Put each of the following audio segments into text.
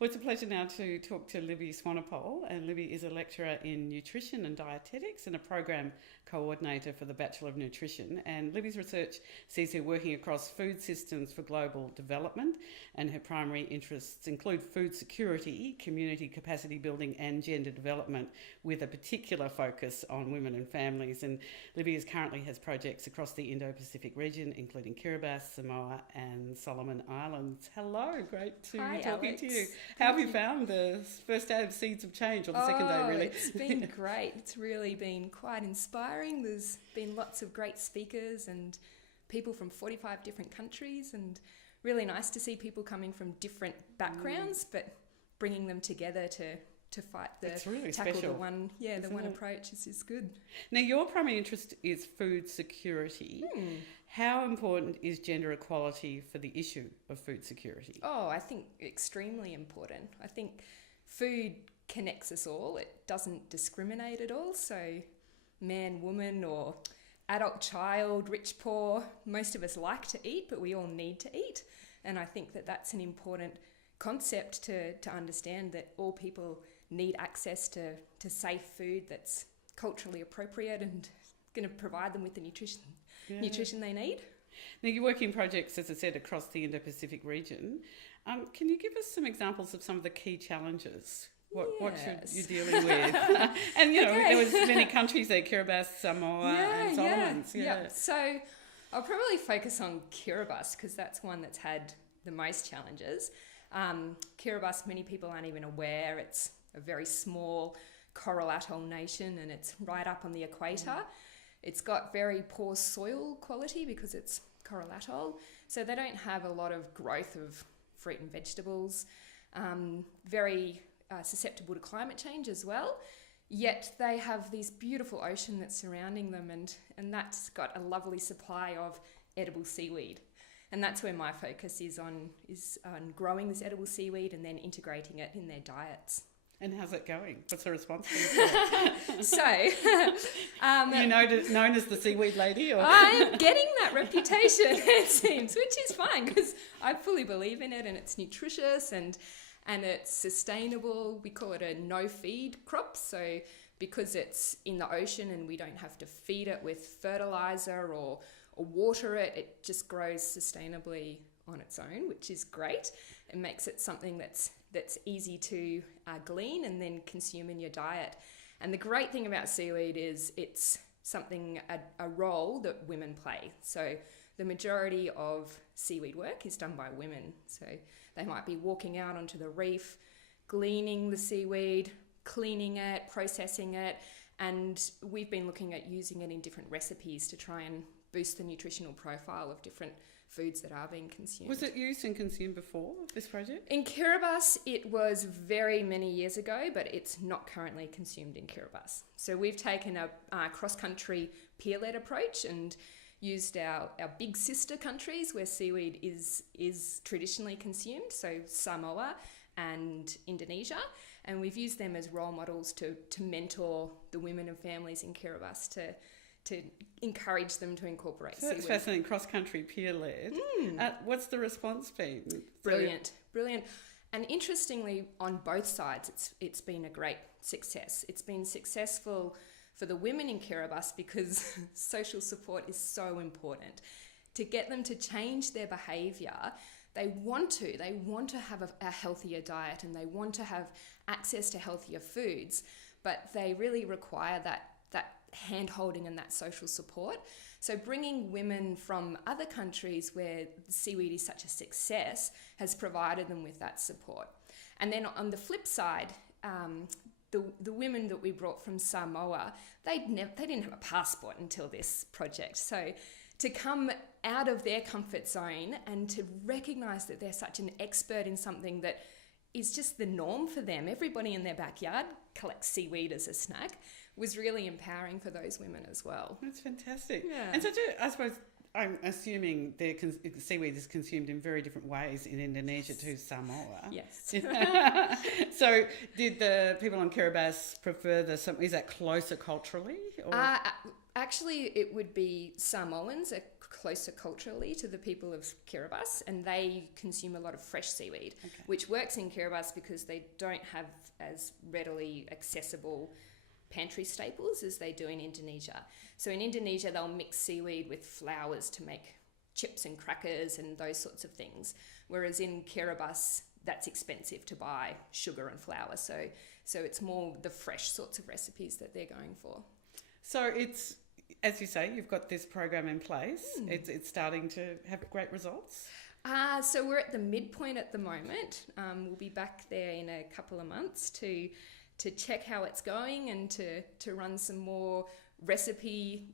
Well, it's a pleasure now to talk to Libby Swanepoel, and Libby is a lecturer in nutrition and dietetics and a program coordinator for the Bachelor of Nutrition. And Libby's research sees her working across food systems for global development, and her primary interests include food security, community capacity building and gender development, with a particular focus on women and families. And Libby currently has projects across the Indo-Pacific region, including Kiribati, Samoa and Solomon Islands. Hello, great to be talking to you. How have you found the first day of Seeds of Change, or the second day really? It's been great. It's really been quite inspiring. There's been lots of great speakers and people from 45 different countries, and really nice to see people coming from different backgrounds, but bringing them together to fight really tackle special, the one approach is good. Now, your primary interest is food security. How important is gender equality for the issue of food security? Oh, I think extremely important. I think food connects us all. It doesn't discriminate at all. So man, woman, or adult, child, rich, poor, most of us like to eat, but we all need to eat. And I think that that's an important concept to understand, that all people need access to safe food that's culturally appropriate and going to provide them with the nutrition they need. Now, you're working in projects, as I said, across the Indo-Pacific region. Can you give us some examples of some of the key challenges? What you're dealing with? And, there was many countries there, Kiribati, Samoa and Solomons. Yeah. So I'll probably focus on Kiribati because that's one that's had the most challenges. Kiribati, many people aren't even aware. It's a very small coral atoll nation, and it's right up on the equator. It's got very poor soil quality because it's coral atoll, so they don't have a lot of growth of fruit and vegetables. Very susceptible to climate change as well. Yet they have this beautiful ocean that's surrounding them, and that's got a lovely supply of edible seaweed. And that's where my focus is on growing this edible seaweed and then integrating it in their diets. And how's it going? What's the response? So, you're known as the seaweed lady? Or? I'm getting that reputation, it seems, which is fine because I fully believe in it, and it's nutritious and it's sustainable. We call it a no-feed crop. So because it's in the ocean and we don't have to feed it with fertilizer or water it, it just grows sustainably on its own, which is great. It makes it something that's easy to glean and then consume in your diet. And the great thing about seaweed is it's something, a role that women play. So the majority of seaweed work is done by women. So they might be walking out onto the reef, gleaning the seaweed, cleaning it, processing it, and we've been looking at using it in different recipes to try and boost the nutritional profile of different foods that are being consumed. Was it used and consumed before this project? In Kiribati, it was very many years ago, but it's not currently consumed in Kiribati. So we've taken a cross-country peer-led approach and used our big sister countries where seaweed is traditionally consumed, so Samoa and Indonesia, and we've used them as role models to mentor the women and families in Kiribati to encourage them to incorporate seaweed. That's fascinating, cross-country peer-led. What's the response been? Brilliant. And interestingly, on both sides, it's been a great success. It's been successful for the women in Kiribati because social support is so important. To get them to change their behaviour, they want to have a healthier diet and they want to have access to healthier foods, but they really require that hand-holding and that social support. So bringing women from other countries where seaweed is such a success has provided them with that support. And then on the flip side, the women that we brought from Samoa, they didn't have a passport until this project. So to come out of their comfort zone and to recognise that they're such an expert in something that is just the norm for them, everybody in their backyard collects seaweed as a snack, was really empowering for those women as well. That's fantastic. Yeah. And so I suppose I'm assuming seaweed is consumed in very different ways in Indonesia to Samoa. Yes. So did the people on Kiribati prefer is that closer culturally? Or? Actually, it would be Samoans are closer culturally to the people of Kiribati, and they consume a lot of fresh seaweed, Okay. which works in Kiribati because they don't have as readily accessible pantry staples as they do in Indonesia. So in Indonesia, they'll mix seaweed with flours to make chips and crackers and those sorts of things, whereas in Kiribati, that's expensive to buy sugar and flour. So it's more the fresh sorts of recipes that they're going for. So it's, as you say, you've got this program in place. It's starting to have great results. So we're at the midpoint at the moment. We'll be back there in a couple of months to check how it's going and to run some more recipe.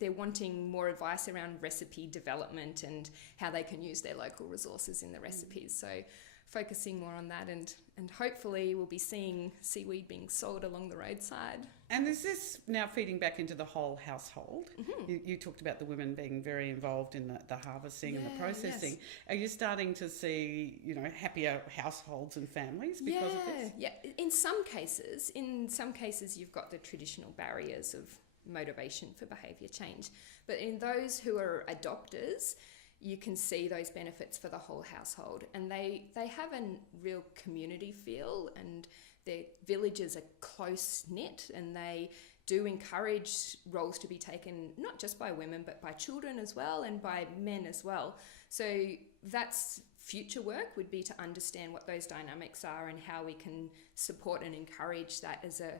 They're wanting more advice around recipe development and how they can use their local resources in the recipes. So focusing more on that, and hopefully we'll be seeing seaweed being sold along the roadside. And is this now feeding back into the whole household? You talked about the women being very involved in the harvesting and the processing. Yes. Are you starting to see, happier households and families because of this? Yeah. In some cases, you've got the traditional barriers of motivation for behaviour change. But in those who are adopters, you can see those benefits for the whole household, and they have a real community feel, and their villages are close knit, and they do encourage roles to be taken not just by women but by children as well, and by men as well. So that's future work, would be to understand what those dynamics are and how we can support and encourage that as a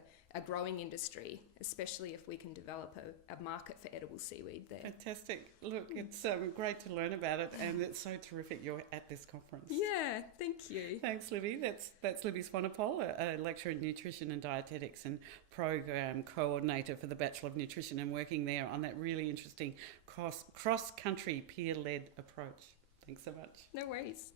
growing industry, especially if we can develop a market for edible seaweed there. Fantastic. Look, it's great to learn about it, and it's so terrific you're at this conference. Yeah, thank you. Thanks, Libby. That's Libby Swanepoel, a lecturer in nutrition and dietetics and program coordinator for the Bachelor of Nutrition, and working there on that really interesting cross-country peer-led approach. Thanks so much. No worries.